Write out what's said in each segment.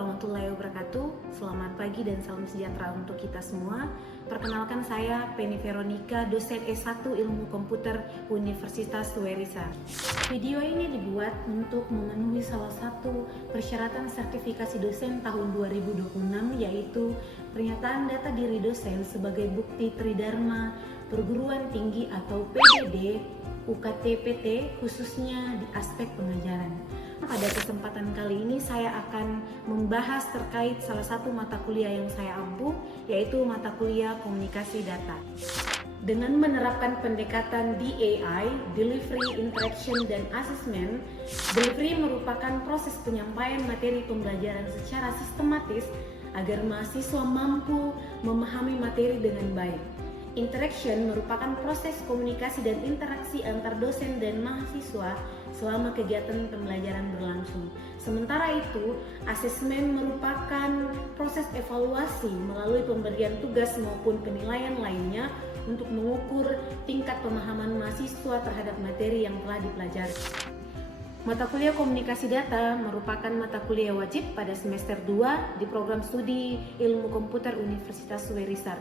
warahmatullahi wabarakatuh. Selamat pagi dan salam sejahtera untuk kita semua. Perkenalkan, saya Penny Veronica, dosen S1 Ilmu Komputer Universitas Suwerisa. Video ini dibuat untuk memenuhi salah satu persyaratan sertifikasi dosen tahun 2026, yaitu pernyataan data diri dosen sebagai bukti tridharma perguruan tinggi atau PDD UKT-PT, khususnya di aspek pengajaran. Pada kesempatan kali ini saya akan membahas terkait salah satu mata kuliah yang saya ampu, yaitu mata kuliah komunikasi data. Dengan menerapkan pendekatan DAI, Delivery, Interaction, dan Assessment, delivery merupakan proses penyampaian materi pembelajaran secara sistematis agar mahasiswa mampu memahami materi dengan baik. Interaction merupakan proses komunikasi dan interaksi antar dosen dan mahasiswa selama kegiatan pembelajaran berlangsung. Sementara itu, asesmen merupakan proses evaluasi melalui pemberian tugas maupun penilaian lainnya untuk mengukur tingkat pemahaman mahasiswa terhadap materi yang telah dipelajari. Mata kuliah komunikasi data merupakan mata kuliah wajib pada semester 2 di program studi Ilmu Komputer Universitas Suwerisa.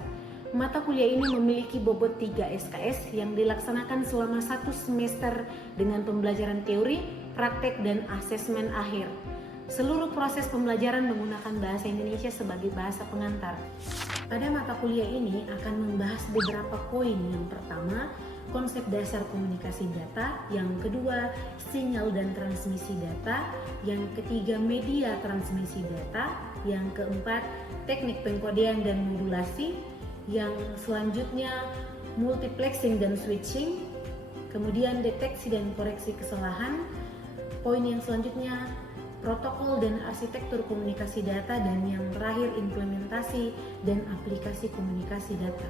Mata kuliah ini memiliki bobot 3 SKS yang dilaksanakan selama 1 semester dengan pembelajaran teori, praktek, dan asesmen akhir. Seluruh proses pembelajaran menggunakan bahasa Indonesia sebagai bahasa pengantar. Pada mata kuliah ini akan membahas beberapa poin. Yang pertama, konsep dasar komunikasi data. Yang kedua, sinyal dan transmisi data. Yang ketiga, media transmisi data. Yang keempat, teknik pengkodean dan modulasi. Yang selanjutnya, multiplexing dan switching. Kemudian deteksi dan koreksi kesalahan. Poin yang selanjutnya, protokol dan arsitektur komunikasi data. Dan yang terakhir, implementasi dan aplikasi komunikasi data.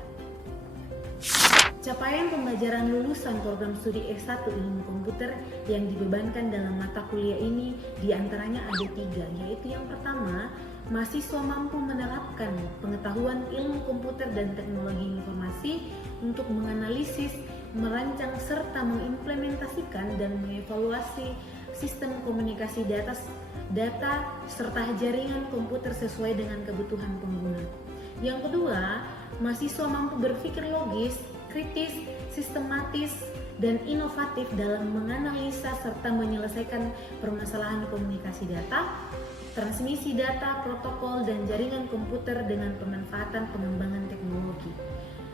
Capaian pembelajaran lulusan program studi S1 Ilmu Komputer yang dibebankan dalam mata kuliah ini diantaranya ada 3, yaitu yang pertama, mahasiswa mampu menerapkan pengetahuan ilmu komputer dan teknologi informasi untuk menganalisis, merancang, serta mengimplementasikan dan mengevaluasi sistem komunikasi data serta jaringan komputer sesuai dengan kebutuhan pengguna. Yang kedua, mahasiswa mampu berpikir logis, kritis, sistematis, dan inovatif dalam menganalisa serta menyelesaikan permasalahan komunikasi data, transmisi data, protokol, dan jaringan komputer dengan pemanfaatan pengembangan teknologi.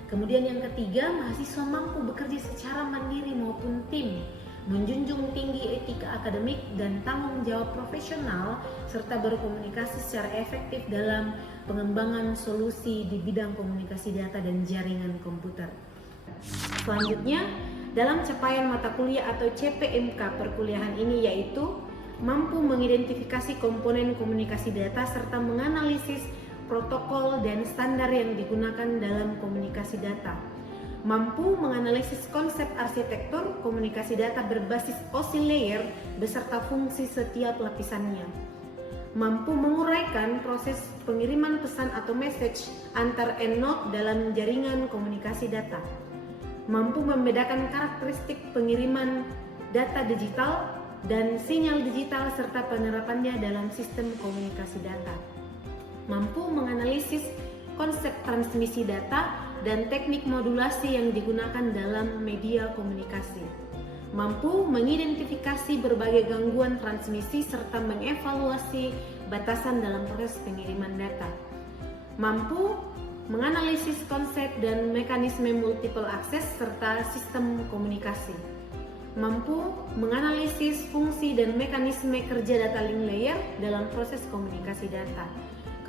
Kemudian yang ketiga, mahasiswa mampu bekerja secara mandiri maupun tim, menjunjung tinggi etika akademik dan tanggung jawab profesional, serta berkomunikasi secara efektif dalam pengembangan solusi di bidang komunikasi data dan jaringan komputer. Selanjutnya, dalam capaian mata kuliah atau CPMK perkuliahan ini yaitu mampu mengidentifikasi komponen komunikasi data serta menganalisis protokol dan standar yang digunakan dalam komunikasi data. Mampu menganalisis konsep arsitektur komunikasi data berbasis OSI layer beserta fungsi setiap lapisannya. Mampu menguraikan proses pengiriman pesan atau message antar end-node dalam jaringan komunikasi data. Mampu membedakan karakteristik pengiriman data digital dan sinyal digital serta penerapannya dalam sistem komunikasi data. Mampu menganalisis konsep transmisi data dan teknik modulasi yang digunakan dalam media komunikasi. Mampu mengidentifikasi berbagai gangguan transmisi serta mengevaluasi batasan dalam proses pengiriman data. Mampu menganalisis konsep dan mekanisme multiple access serta sistem komunikasi. Mampu menganalisis fungsi dan mekanisme kerja data link layer dalam proses komunikasi data.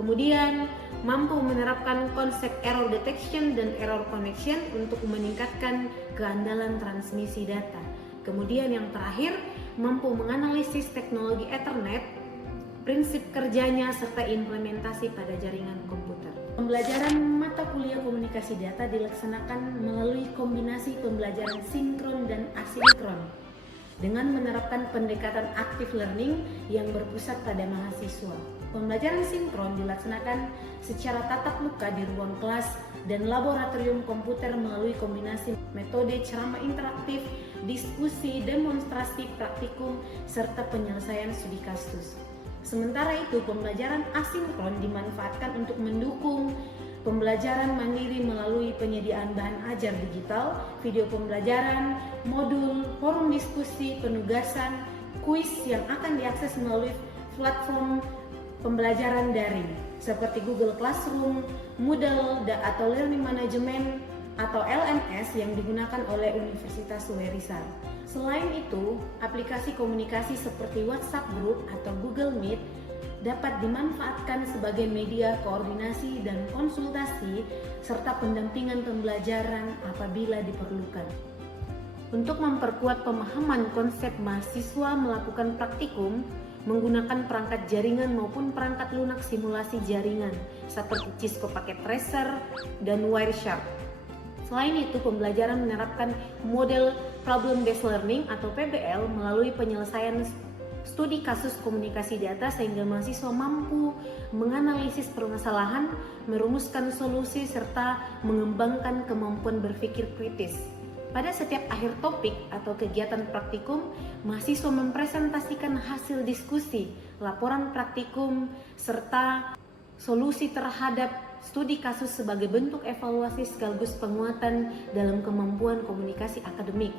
Kemudian, mampu menerapkan konsep error detection dan error connection untuk meningkatkan keandalan transmisi data. Kemudian yang terakhir, mampu menganalisis teknologi Ethernet, prinsip kerjanya, serta implementasi pada jaringan komputer. Pembelajaran mata kuliah komunikasi data dilaksanakan melalui kombinasi pembelajaran sinkron dan asinkron dengan menerapkan pendekatan active learning yang berpusat pada mahasiswa. Pembelajaran sinkron dilaksanakan secara tatap muka di ruang kelas dan laboratorium komputer melalui kombinasi metode ceramah interaktif, diskusi, demonstrasi, praktikum, serta penyelesaian studi kasus. Sementara itu, pembelajaran asinkron dimanfaatkan untuk mendukung pembelajaran mandiri melalui penyediaan bahan ajar digital, video pembelajaran, modul, forum diskusi, penugasan, kuis yang akan diakses melalui platform pembelajaran daring seperti Google Classroom, Moodle, atau Learning Management atau LMS yang digunakan oleh Universitas Werisal. Selain itu, aplikasi komunikasi seperti WhatsApp Group atau Google Meet dapat dimanfaatkan sebagai media koordinasi dan konsultasi serta pendampingan pembelajaran apabila diperlukan. Untuk memperkuat pemahaman konsep, mahasiswa melakukan praktikum menggunakan perangkat jaringan maupun perangkat lunak simulasi jaringan seperti Cisco Packet Tracer dan Wireshark. Selain itu, pembelajaran menerapkan model Problem Based Learning atau PBL melalui penyelesaian studi kasus komunikasi data sehingga mahasiswa mampu menganalisis permasalahan, merumuskan solusi, serta mengembangkan kemampuan berpikir kritis. Pada setiap akhir topik atau kegiatan praktikum, mahasiswa mempresentasikan hasil diskusi, laporan praktikum, serta solusi terhadap studi kasus sebagai bentuk evaluasi sekaligus penguatan dalam kemampuan komunikasi akademik.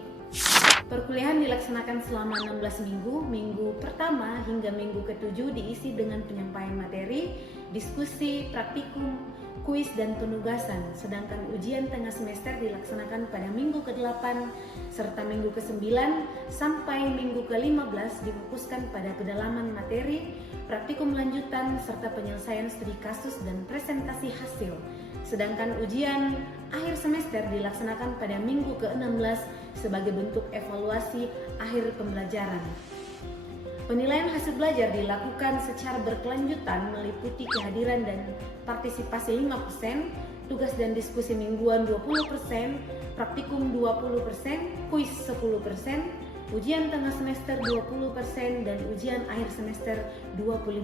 Perkuliahan dilaksanakan selama 16 minggu. Minggu pertama hingga minggu ke-7 diisi dengan penyampaian materi, diskusi, praktikum, kuis, dan penugasan. Sedangkan ujian tengah semester dilaksanakan pada minggu ke-8 serta minggu ke-9 sampai minggu ke-15 difokuskan pada pendalaman materi, praktikum lanjutan, serta penyelesaian studi kasus dan presentasi hasil. Sedangkan ujian akhir semester dilaksanakan pada minggu ke-16 sebagai bentuk evaluasi akhir pembelajaran. Penilaian hasil belajar dilakukan secara berkelanjutan meliputi kehadiran dan partisipasi 5%, tugas dan diskusi mingguan 20%, praktikum 20%, kuis 10%, ujian tengah semester 20%, dan ujian akhir semester 25%,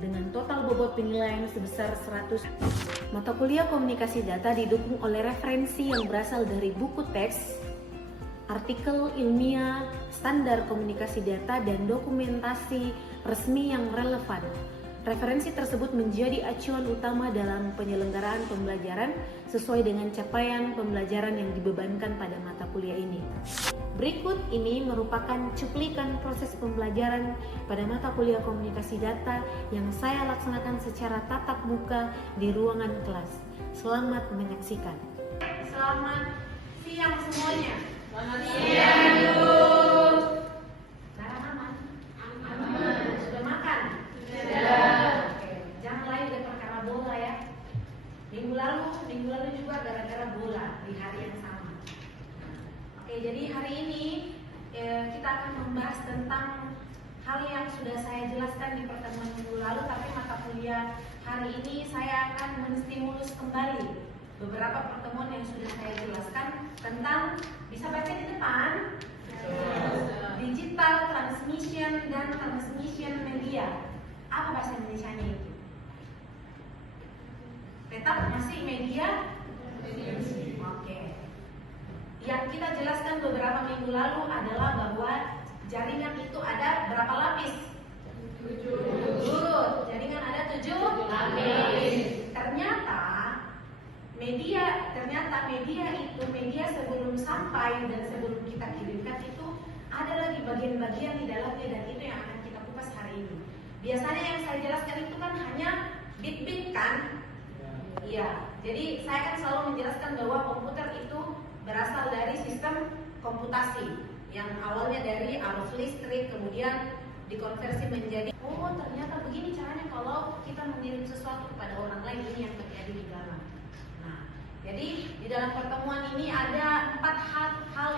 dengan total bobot penilaian sebesar 100. Mata kuliah komunikasi data didukung oleh referensi yang berasal dari buku teks, artikel ilmiah, standar komunikasi data, dan dokumentasi resmi yang relevan. Referensi tersebut menjadi acuan utama dalam penyelenggaraan pembelajaran sesuai dengan capaian pembelajaran yang dibebankan pada mata kuliah ini. Berikut ini merupakan cuplikan proses pembelajaran pada mata kuliah komunikasi data yang saya laksanakan secara tatap muka di ruangan kelas. Selamat menyaksikan. Selamat siang semuanya. Selamat siang, Bu. Sekarang aman? Aman. Sudah makan? Sudah. Oke. Jangan lagi udah perkara bola ya. Minggu lalu juga gara-gara bola di hari yang sama. Oke, jadi hari ini kita akan membahas tentang hal yang sudah saya jelaskan di pertemuan minggu lalu, tapi mata kuliah hari ini saya akan menstimulus kembali beberapa pertemuan yang sudah saya jelaskan tentang, bisa baca di depan, digital transmission dan transmission media. Apa bahasa Indonesianya itu? Tetap masih media? Oke. Yang kita jelaskan beberapa minggu lalu adalah bahwa jaringan itu ada berapa lapis? 7. Jaringan ada 7 lapis. Ternyata media sebelum sampai dan sebelum kita kirimkan itu ada lagi bagian-bagian di dalamnya, dan itu yang akan kita kupas hari ini. Biasanya yang saya jelaskan itu kan hanya bit-bit kan? Iya. Jadi saya kan selalu menjelaskan bahwa komputer itu berasal dari sistem komputasi yang awalnya dari arus listrik, kemudian dikonversi menjadi ternyata begini caranya kalau kita mengirim sesuatu kepada orang lain. Ini yang terjadi di dalam. Nah, jadi di dalam pertemuan ini ada 4 hal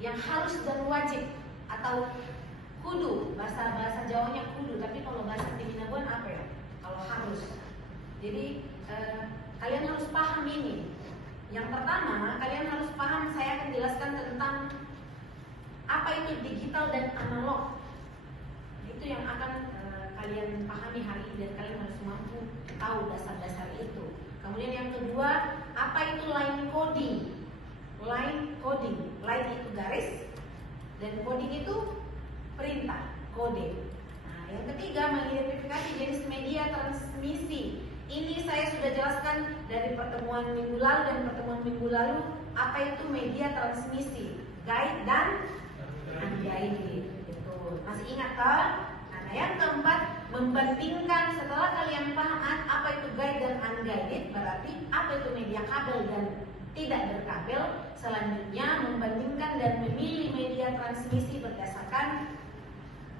yang harus dan wajib atau kudu, bahasa Jawanya kudu, tapi kalau bahasa Timinabuan apa ya? Kalau harus. Jadi kalian harus paham ini. Yang pertama, kalian harus paham, saya akan jelaskan tentang apa itu digital dan analog. Itu yang akan kalian pahami hari ini, dan kalian harus mampu tahu dasar-dasar itu. Kemudian yang kedua, apa itu line coding? Line coding, line itu garis dan coding itu perintah, kode. Nah, Yang ketiga, mengidentifikasi jenis media transmisi. Ini saya sudah jelaskan dari pertemuan minggu lalu dan pertemuan minggu lalu apa itu media transmisi, guide dan unguided. Betul. Masih ingat kan? Nah, yang keempat, membandingkan setelah kalian paham apa itu guide dan unguided, berarti apa itu media kabel dan tidak berkabel. Selanjutnya, membandingkan dan memilih media transmisi berdasarkan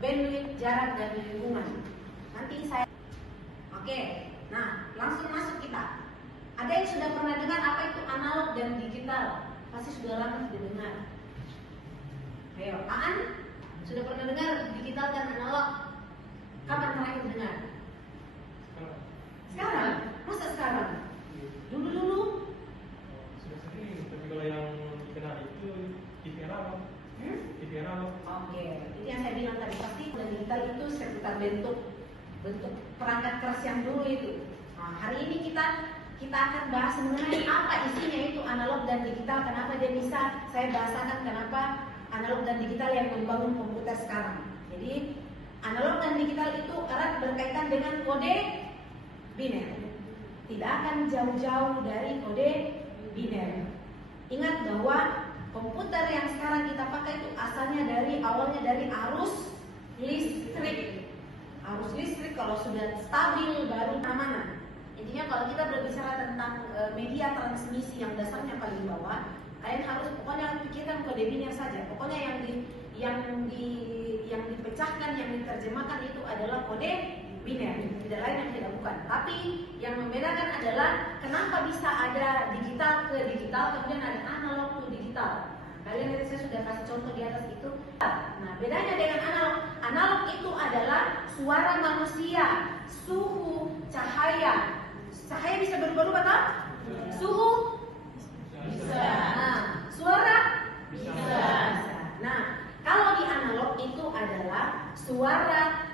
bandwidth, jarak, dan lingkungan. Nanti saya Oke, nah langsung masuk kita. Ada yang sudah pernah dengar apa itu analog dan digital? Pasti sudah lama sudah dengar. Ayo, Aan sudah pernah dengar digital dan analog? Kapan terakhir dengar? Sekarang? Masa sekarang? Dulu? Sudah sering, tapi kalau yang dikenal itu TV analog. TV analog. Oke, itu yang saya bilang tadi, pasti dan digital itu seputar bentuk perangkat keras yang dulu itu. Nah, hari ini kita akan bahas mengenai apa isinya itu analog dan digital, kenapa dia bisa saya bahasakan kenapa analog dan digital yang membangun komputer sekarang. Jadi analog dan digital itu erat berkaitan dengan kode biner. Tidak akan jauh-jauh dari kode biner. Ingat bahwa komputer yang sekarang kita pakai itu awalnya dari arus listrik. Arus listrik kalau sudah stabil baru mana. Intinya kalau kita berbicara tentang media transmisi yang dasarnya paling bawah, kalian harus pokoknya pikirkan kode biner saja. Pokoknya yang dipecahkan, yang diterjemahkan itu adalah kode biner, tidak lain yang tidak bukan. Tapi yang membedakan adalah kenapa bisa ada digital ke digital, kemudian ada analog ke digital. Kalian lihat saya sudah kasih contoh di atas itu. Nah, bedanya dengan analog itu adalah suara manusia, suhu, cahaya. Cahaya bisa berubah-ubah tak? Suhu? Bisa. Nah, suara? Bisa. Nah, kalau di analog itu adalah suara,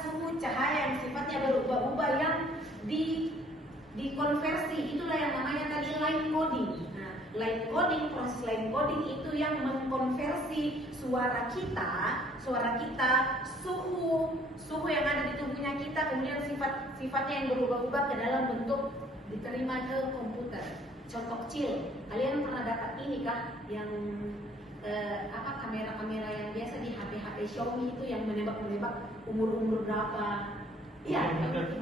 suhu, cahaya yang sifatnya berubah-ubah yang dikonversi. Itulah yang namanya tadi line coding. Line coding, proses line coding itu yang mengkonversi suara kita, suhu yang ada di tubuhnya kita, kemudian sifatnya yang berubah-ubah ke dalam bentuk diterima ke komputer. Contoh kecil, kalian pernah dapat ini kah? Yang kamera-kamera yang biasa di HP Xiaomi itu yang menebak umur berapa? Iya.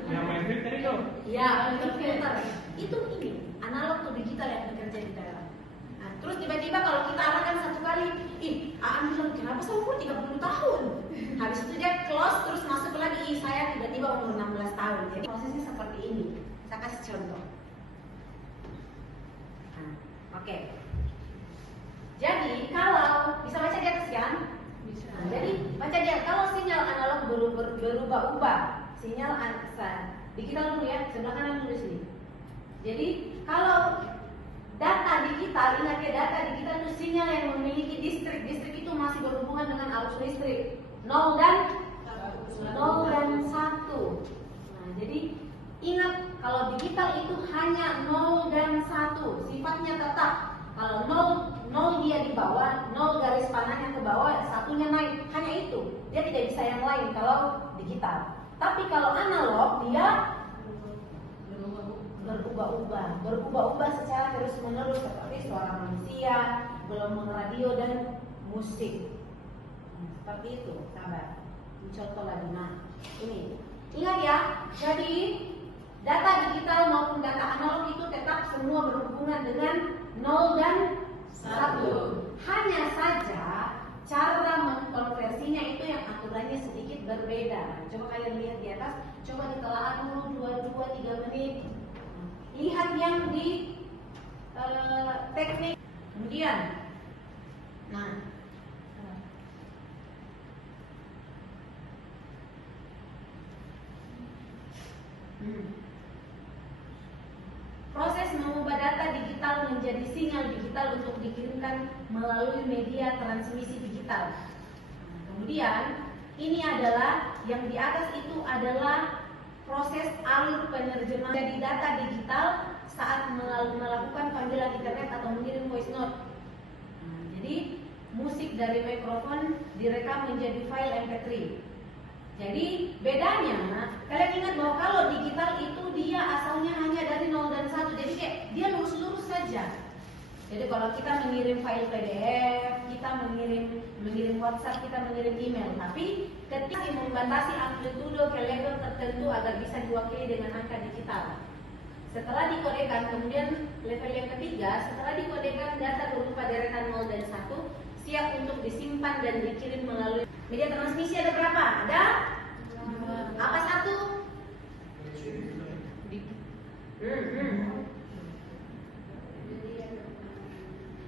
Yang main filter itu? Iya, filter. Itu ini analog atau digital yang bekerja di dalam. Nah, terus tiba-tiba kalau kita arahkan satu kali, Aan bilang kenapa saya umur 30 tahun? Habis itu dia close terus masuk lagi, saya tiba-tiba umur 16 tahun. Jadi prosesnya seperti ini. Saya kasih contoh. Nah, oke. Jadi kalau bisa baca di atas kan? Bisa. Nah, jadi baca dia kalau sinyal analog berubah-ubah, sinyal digital dulu ya, sebelah kanan dulu sini. Jadi kalau data digital, ingat ya data digital itu sinyal yang memiliki distrik. Distrik itu masih berhubungan dengan arus listrik 0 dan 1. Nah, jadi ingat kalau digital itu hanya 0 dan 1, sifatnya tetap. Kalau 0 dia di bawah, 0 garis panahnya ke bawah, satunya naik, hanya itu. Dia tidak bisa yang lain kalau digital. Tapi kalau analog dia berubah-ubah secara terus-menerus seperti suara manusia, gelombang radio dan musik. Seperti itu, sahabat. Contoh lagi, nah ini. Ingat ya, jadi data digital maupun data analog itu tetap semua berhubungan dengan 0 dan 1. Hanya saja cara mengkonversinya itu yang aturannya sedikit berbeda. Coba kalian lihat di atas, coba ditelaah dulu 2-3 menit. Lihat yang di teknik. Kemudian, nah, proses mengubah data digital menjadi sinyal digital untuk dikirimkan melalui media transmisi digital. Kemudian, ini adalah yang di atas itu adalah proses alur penerjemahan dari data digital saat melakukan panggilan internet atau mengirim voice note. Jadi musik dari mikrofon direkam menjadi file MP3. Jadi bedanya, kalian ingat bahwa kalau digital itu dia asalnya hanya dari 0 dan 1. Jadi kayak dia lurus-lurus saja. Jadi kalau kita mengirim file PDF, kita mengirim WhatsApp, kita mengirim email. Tapi ketika membatasi amplitudo ke level tertentu agar bisa diwakili dengan angka digital. Setelah dikodekan, kemudian level yang ketiga, setelah dikodekan data berupa deretan 0 dan 1 siap untuk disimpan dan dikirim melalui media transmisi. Ada berapa? Ada? Apa satu?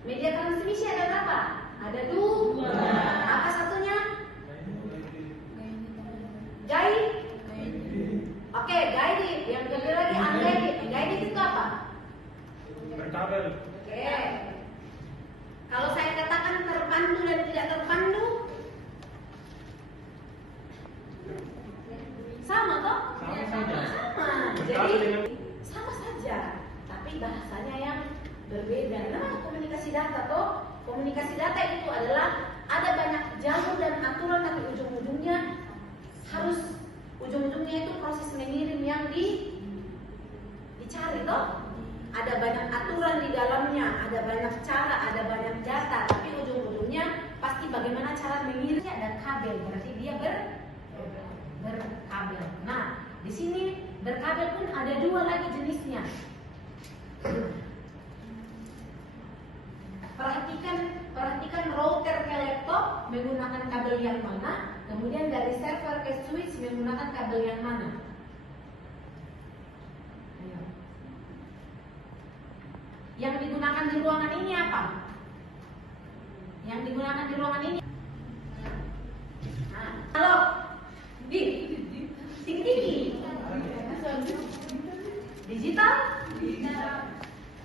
Media transmisi ada berapa? Ada 2. Apa satunya? Guide. Oke, guided. Yang kedua lagi unguided. Guided itu apa? Berkabel. Oke. Kalau saya katakan terpandu dan tidak terpandu, sama toh? Sama saja. Sama. Berkabel Jadi dengan- sama saja, tapi bahasanya yang berbeda. Nah, komunikasi data toh. Komunikasi data itu adalah ada banyak jalur dan aturan, tapi ujung-ujungnya itu proses mengirim yang dicari toh. Ada banyak aturan di dalamnya, ada banyak cara, ada banyak data, tapi ujung-ujungnya pasti bagaimana cara mengirimnya. Dan kabel berarti dia berkabel. Nah, di sini berkabel pun ada 2 lagi jenisnya. Perhatikan router ke laptop menggunakan kabel yang mana, kemudian dari server ke switch menggunakan kabel yang mana. Ayo. Yang digunakan di ruangan ini apa? Yang digunakan di ruangan ini. Nah, halo, tinggi. Digital?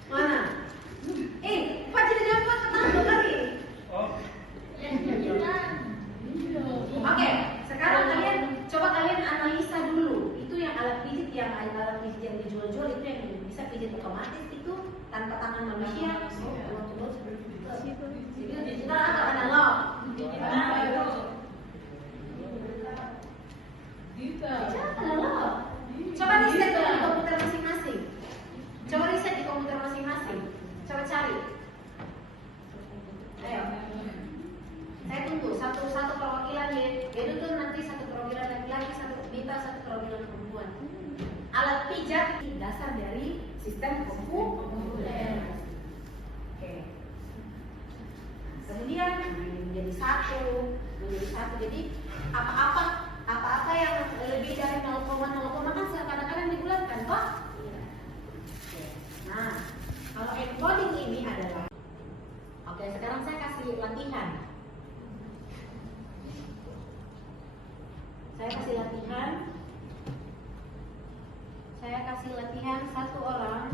Mana? Pak jadi dapat ketemu kali. Oh, Oke, sekarang kalian analisa dulu. Itu yang alat pijit yang dijual-jual itu yang bisa pijit otomatis itu tanpa tangan manusia. Itu digital atau analog? Digital analog. Coba riset dulu di komputer masing-masing. Coba cari. Ayo. Saya tunggu satu perwakilan ya. Itu tuh nanti satu perwakilan laki-laki, satu wanita, satu perwakilan perempuan. Alat pijat dasar dari sistem komputer. Oke. Kemudian menjadi satu. Jadi apa-apa yang lebih dari 0,0 kan kadang-kadang dibulatkan, Pak? Iya. Oke. Nah, kalau encoding ini adalah. Oke, sekarang saya kasih latihan. Saya kasih latihan satu orang.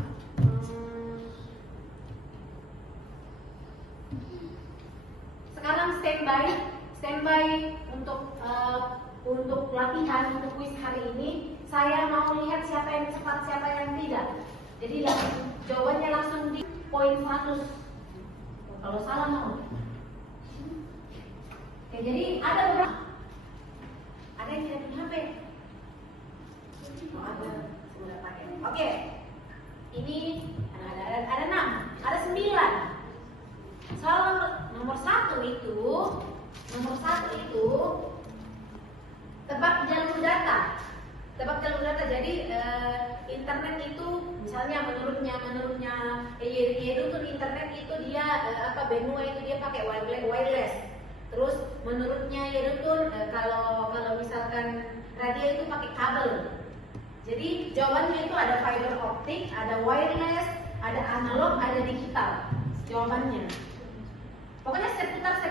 Sekarang standby untuk latihan untuk kuis hari ini. Saya mau lihat siapa yang cepat, siapa yang tidak. Jadi jawabannya langsung di poin 100. Kalau salah mau. Oke, jadi ada beberapa. Ada yang tidak punya HP? Oh, ada. Sudah pakai. Oke. Ini ada 6, ada 9. Soal nomor 1 itu tebak jalur data. Jadi internet itu misalnya menurutnya Yerutun internet itu dia benua itu dia pakai wireless. Terus menurutnya Yerutun kalau misalkan radio itu pakai kabel. Jadi jawabannya itu ada fiber optik, ada wireless, ada analog, ada digital. Jawabannya. Pokoknya seputar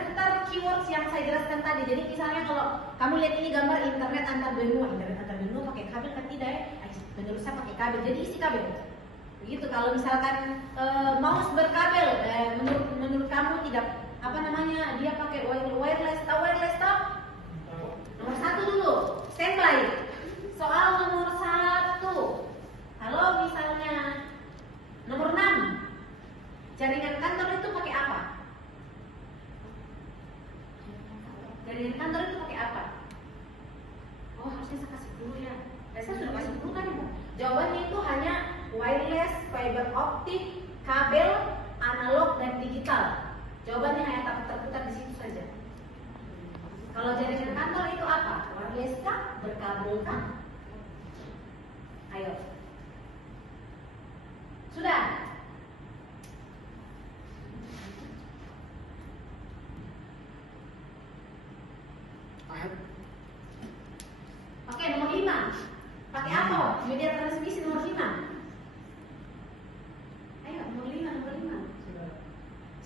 keywords yang saya jelaskan tadi. Jadi misalnya kalau kamu lihat ini gambar internet antar benua pakai kabel kan tidak ya? Menurut saya pakai kabel. Jadi isi kabel. Begitu. Kalau misalkan mouse berkabel, menurut kamu tidak dia pakai wireless. Tahu wireless toh? Nomor 1 dulu. Standby. Soal nomor 1. Kalau misalnya nomor 6. Jaringan kantor itu pakai apa? Jaringan kantor itu pakai apa? Jawabannya itu hanya wireless, fiber optik, kabel, analog dan digital. Jawabannya hanya terputar di situ saja. Kalau jaringan kantor itu apa? Wireless kah? Berkabel kah? Ayo. Sudah? Oke, nomor 5. Pakai apa? Media transmisi nomor 5. Ayo, nomor 5, nomor 5.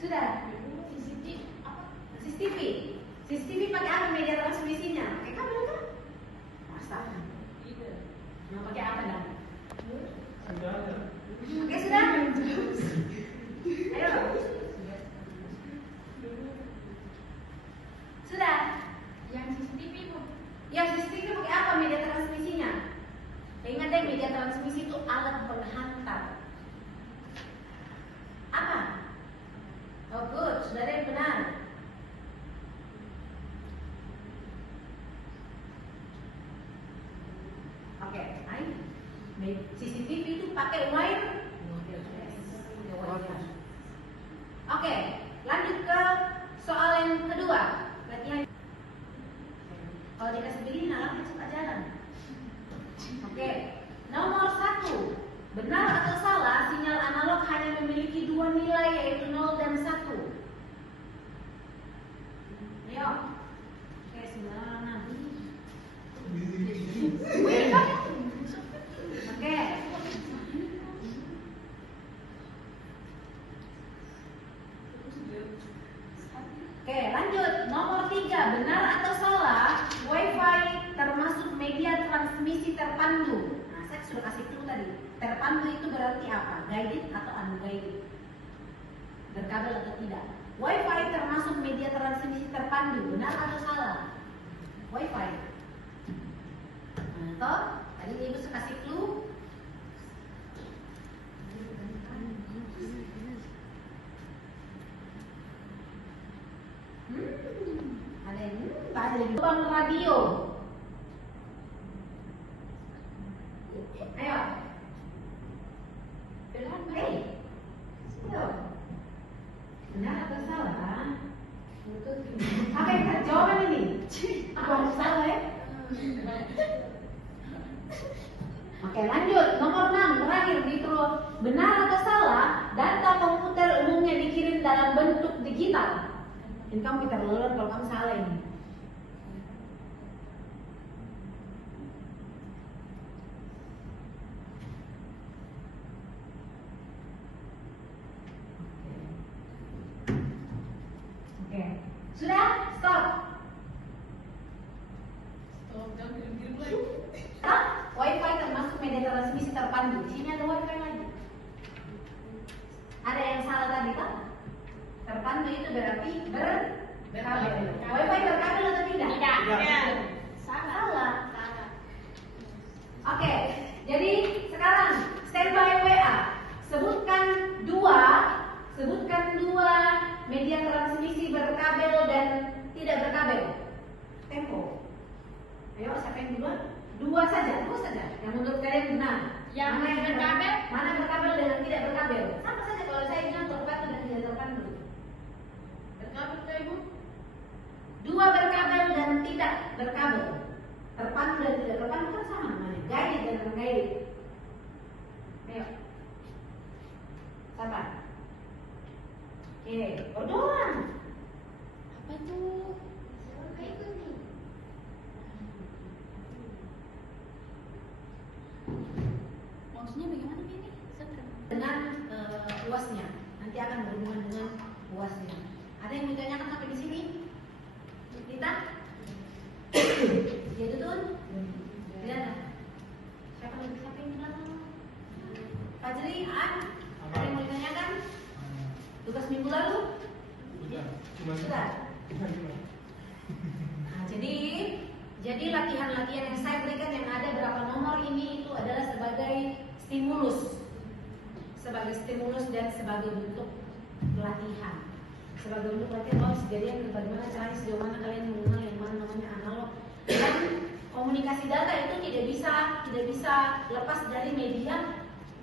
Sudah. CCTV. CCTV pakai apa media transmisinya? Pakai kabel kan? Masa? Mau pakai apa dan? Sudah ada. Oke, sudah? Ayo. Sudah? Yang CCTV Bu. Ya, CCTV pakai apa media transmisinya? Ingat deh, media transmisi itu alat penghantar. Apa? Oh good, sudah ada yang benar. Oke, ayo. CCTV itu pakai wire. Oke, lanjut ke soal yang kedua. Latihan. Kalau dikasih begini, alatnya cepat jalan. Oke, nomor 1. Benar atau salah, sinyal analog hanya memiliki 2 nilai, yaitu 0 dan 1. Ayo. Oke, sembarangan. Oke. Oke, lanjut. Nomor 3. Benar atau salah, WiFi termasuk media transmisi terpandu. Nah, saya sudah kasih clue tadi. Terpandu itu berarti apa? Guided atau unguided? Berkabel atau tidak? WiFi termasuk media transmisi terpandu. Benar atau salah? WiFi. Nah, toh, tadi ibu sudah kasih clue. Ada yang lubang radio. Ayo. Hey. Ayo. Benar atau salah? Apa yang jawaban ini? Apa yang salah ya? Oke, lanjut. Nomor 6 terakhir ditulis. Benar atau salah? Data komputer umumnya dikirim dalam bentuk digital. Ini kamu kita lolor kalau kamu salah ini. Oke. Sudah? Stop. Jangan kirim-kirim lagi. Stop. WiFi termasuk media transmisi terpandu. Di sini ada WiFi lagi. Ada yang salah tadi kan? Terpandu itu berarti berkabel. WiFi berkabel atau tidak? Tidak. Salah. Oke, jadi sekarang standby WA. Sebutkan dua media transmisi berkabel dan tidak berkabel. Tempo. Ayo, siapa yang duluan? Dua saja. Yang menurut kalian benar. Yang Mana berkabel? Mana berkabel dan tidak berkabel? Sama saja kalau saya bilang terpandu dan tidak terpandu. Berkabel ke Ibu? Dua berkabel dan tidak berkabel. Terpandu dan tidak terpandu kan sama namanya. Guided dan unguided. Ayo. Sabar. Oke, berdoa. Apa tuh? Maksudnya bagaimana ini? Dengan luasnya. Nanti akan berhubungan dengan luasnya. Ada yang mau tanyakan sampai di sini? Kita? Ya betul? Tidak ada. Siapa yang di belakang? Fajri, An? Ada yang mau ditanyakan? Tugas minggu lalu? Sudah. Cuma Sudah. Nah, jadi latihan-latihan yang saya berikan yang ada berapa nomor ini itu adalah sebagai stimulus dan sebagai bentuk pelatihan. Sebagai bentuk pelatihan, jadi bagaimana caranya, sejauh mana kalian mengenal yang mana namanya analog dan komunikasi data itu tidak bisa lepas dari media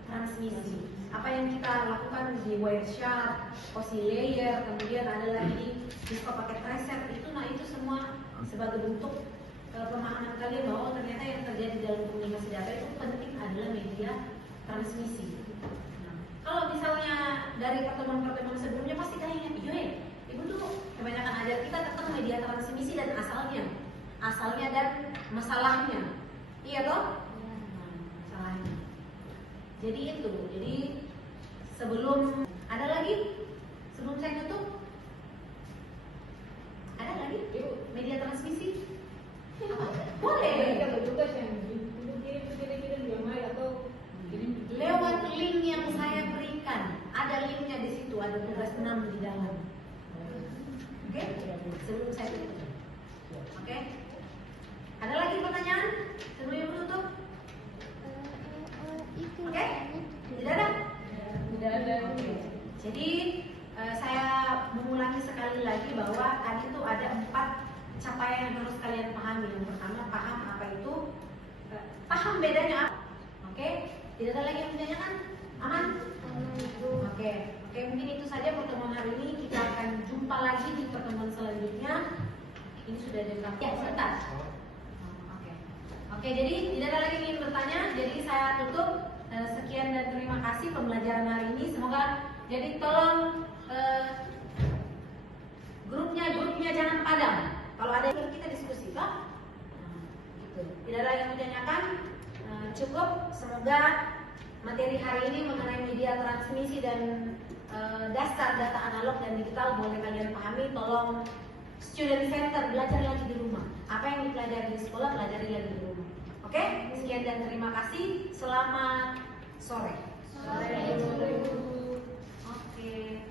transmisi. Apa yang kita lakukan di Wireshark, Cozy Layer, kemudian ada lagi Cisco Packet Tracer itu semua sebagai bentuk pemahaman kalian bahwa ternyata yang terjadi dalam komunikasi data itu penting adalah media transmisi. Nah, kalau misalnya dari pertemuan-pertemuan sebelumnya pasti kalian ingat, ibu tuh kebanyakan ajar kita tentang media transmisi dan asalnya dan masalahnya, iya toh? Masalahnya. Jadi sebelum ada lagi sebelum saya tutup ada lagi media transmisi. Boleh. Lewat link yang saya berikan, ada linknya di situ, ada tugas 6 di dalam. Oke? Sebelum saya tutup. Oke? Ada lagi pertanyaan sebelum tutup? Oke? Tidak ada? Tidak ada. Oke. Jadi saya mengulangi sekali lagi bahwa tadi itu ada 4 capaian yang harus kalian pahami. Yang pertama, paham apa itu, paham bedanya apa. Oke? Tidak ada lagi yang menanyakan? Aman? Oke, mungkin itu saja pertemuan hari ini. Kita akan jumpa lagi di pertemuan selanjutnya. Ini sudah dekat. Ya, sebentar. Oke, jadi tidak ada lagi yang ingin bertanya. Jadi saya tutup. Sekian dan terima kasih pembelajaran hari ini. Semoga jadi tolong grupnya jangan padam. Kalau ada yang kita diskusi, Pak. Gitu. Tidak ada yang menanyakan. Cukup. Semoga materi hari ini mengenai media transmisi dan dasar data analog dan digital boleh kalian pahami. Tolong student center, belajar lagi di rumah. Apa yang dipelajari di sekolah, pelajari lagi di rumah. Oke? Sekian dan terima kasih. Selamat sore. Oke.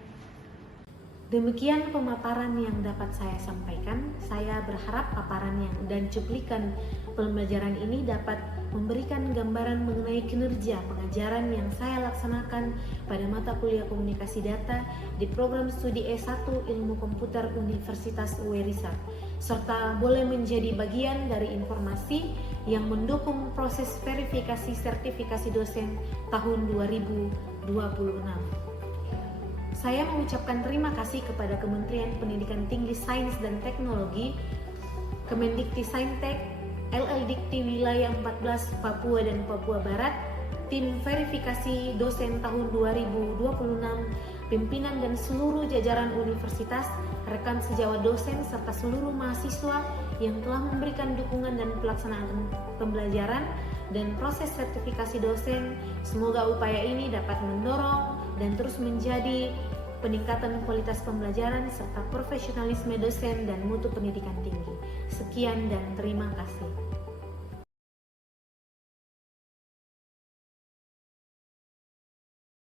Demikian pemaparan yang dapat saya sampaikan. Saya berharap paparan dan cuplikan pembelajaran ini dapat memberikan gambaran mengenai kinerja pengajaran yang saya laksanakan pada mata kuliah komunikasi data di program studi S1 Ilmu Komputer Universitas Wireshark, serta boleh menjadi bagian dari informasi yang mendukung proses verifikasi sertifikasi dosen tahun 2026. Saya mengucapkan terima kasih kepada Kementerian Pendidikan Tinggi Sains dan Teknologi, Kemendikti-Saintek, LLDikti Wilayah 14 Papua dan Papua Barat, tim verifikasi dosen tahun 2026, pimpinan dan seluruh jajaran universitas, rekan sejawat dosen, serta seluruh mahasiswa yang telah memberikan dukungan dan pelaksanaan pembelajaran dan proses sertifikasi dosen. Semoga upaya ini dapat mendorong dan terus menjadi peningkatan kualitas pembelajaran serta profesionalisme dosen dan mutu pendidikan tinggi. Sekian dan terima kasih.